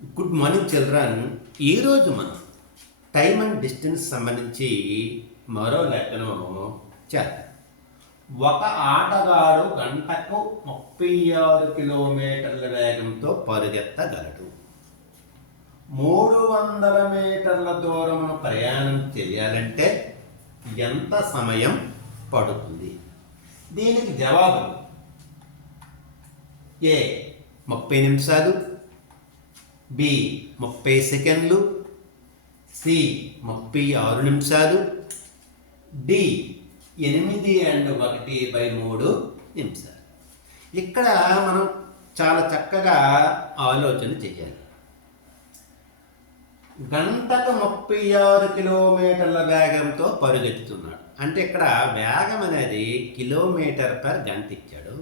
Good morning children. ఈరోజు మనం time and distance సంబంధించి మరో లెక్కను చేద్దాం. ఒక ఆటగాడు గంటకు 36 కిలోమీటర్ల వేగంతో పరుగెత్తగలడు. 300 మీటర్ల దూరమును ప్రయాణం చేయాలంటే ఎంత సమయం పడుతుంది? దీనికి జవాబులు: ఏ 30 నిమిషాలు, బి 30 సెకండ్లు, సి 36 నిమిషాలు, డి 8/1/3 నిమిషాలు. ఇక్కడ మనం చాలా చక్కగా ఆలోచన చేయాలి. గంటకు 36 కిలోమీటర్ల వేగంతో పరుగెత్తుతున్నాడు అంటే ఇక్కడ వేగం అనేది కిలోమీటర్ పర్ గంట ఇచ్చాడు.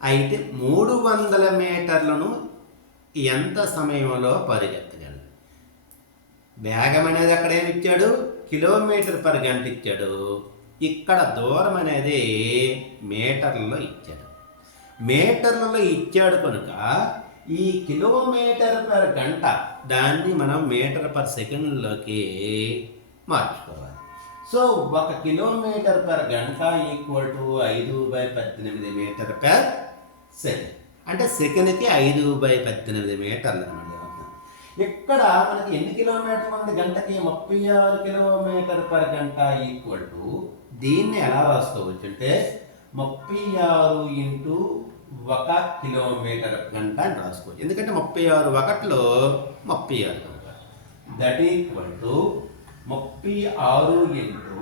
అయితే 300 మీటర్లను ఎంత సమయంలో పరిగెత్తగలడు? వేగం అనేది అక్కడ ఏమి ఇచ్చాడు? కిలోమీటర్ పర్ గంట ఇచ్చాడు. ఇక్కడ దూరం అనేది మీటర్లలో ఇచ్చాడు. మీటర్లలో ఇచ్చాడు కనుక ఈ కిలోమీటర్ పర్ గంట దాన్ని మనం మీటర్ పర్ సెకండ్లోకి మార్చుకోవాలి. సో 1 కిలోమీటర్ పర్ గంట equal to 5/18 metre per second. అంటే సెకండ్కి 5/18 మీటర్లు అనమాట. ఇక్కడ మనకి ఎన్ని కిలోమీటర్లు ఉంది? గంటకి 36 కిలోమీటర్ పర్ గంట ఈక్వల్ టు దీన్ని ఎలా రాసుకోవచ్చు అంటే 36 ఇంటూ 1 కిలోమీటర్ గంట అని రాసుకోవచ్చు. ఎందుకంటే 36 ఒకటిలో 36 కనుక that equal to 36 into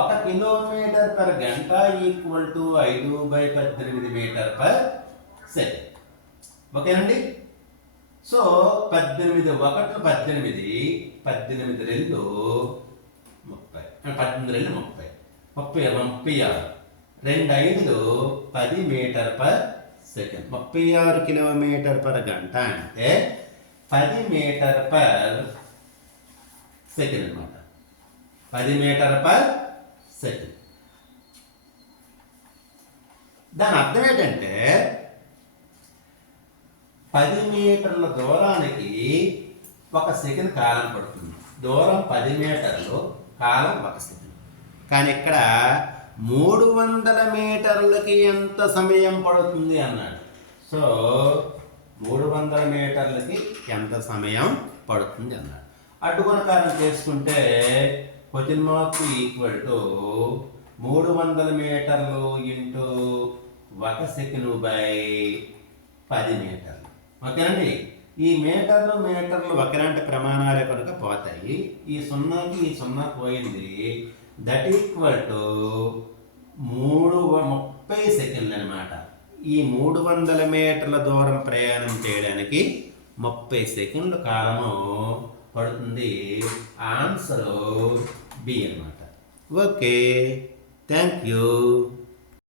1 kilometre per గంట equal to 5/18 metre per second. ఓకేనండి. సో 18 ఒకట్లు 18, 18 2 30, 18 2 30, 36, 2 5 10 metre per second. 36 kilometre per గంట అంటే 10 మీటర్ పర్ సెకండ్ అనమాట. 10 మీటర్ పర్ సెకండ్. దాని అర్థం ఏంటంటే 10 మీటర్ల దూరానికి 1 సెకండ్ కాలం పడుతుంది. దూరం 10 మీటర్లు, కాలం 1 సెకండ్. కానీ ఇక్కడ 300 మీటర్లకి ఎంత సమయం పడుతుంది అన్నాడు. సో 300 మీటర్లకి ఎంత సమయం పడుతుంది అన్నాడు. అడ్డుగుణకారం చేసుకుంటే క్వశ్చన్ మార్క్ ఈక్వల్ టు 300 మీటర్లు ఇంటూ 1 సెకండ్ బై 10 మీటర్లు. ఓకేనండి. ఈ మీటర్లు ఒకలాంటి ప్రమాణాలే కనుక పోతాయి. ఈ 0కి ఈ 0 పోయింది. దట్ ఈక్వల్ టు 30 సెకండ్లు అనమాట. ఈ 300 మీటర్ల దూరం ప్రయాణం చేయడానికి 30 సెకండ్ల కాలము పడుతుంది. ఆన్సర్ బి అనమాట. Okay, thank you.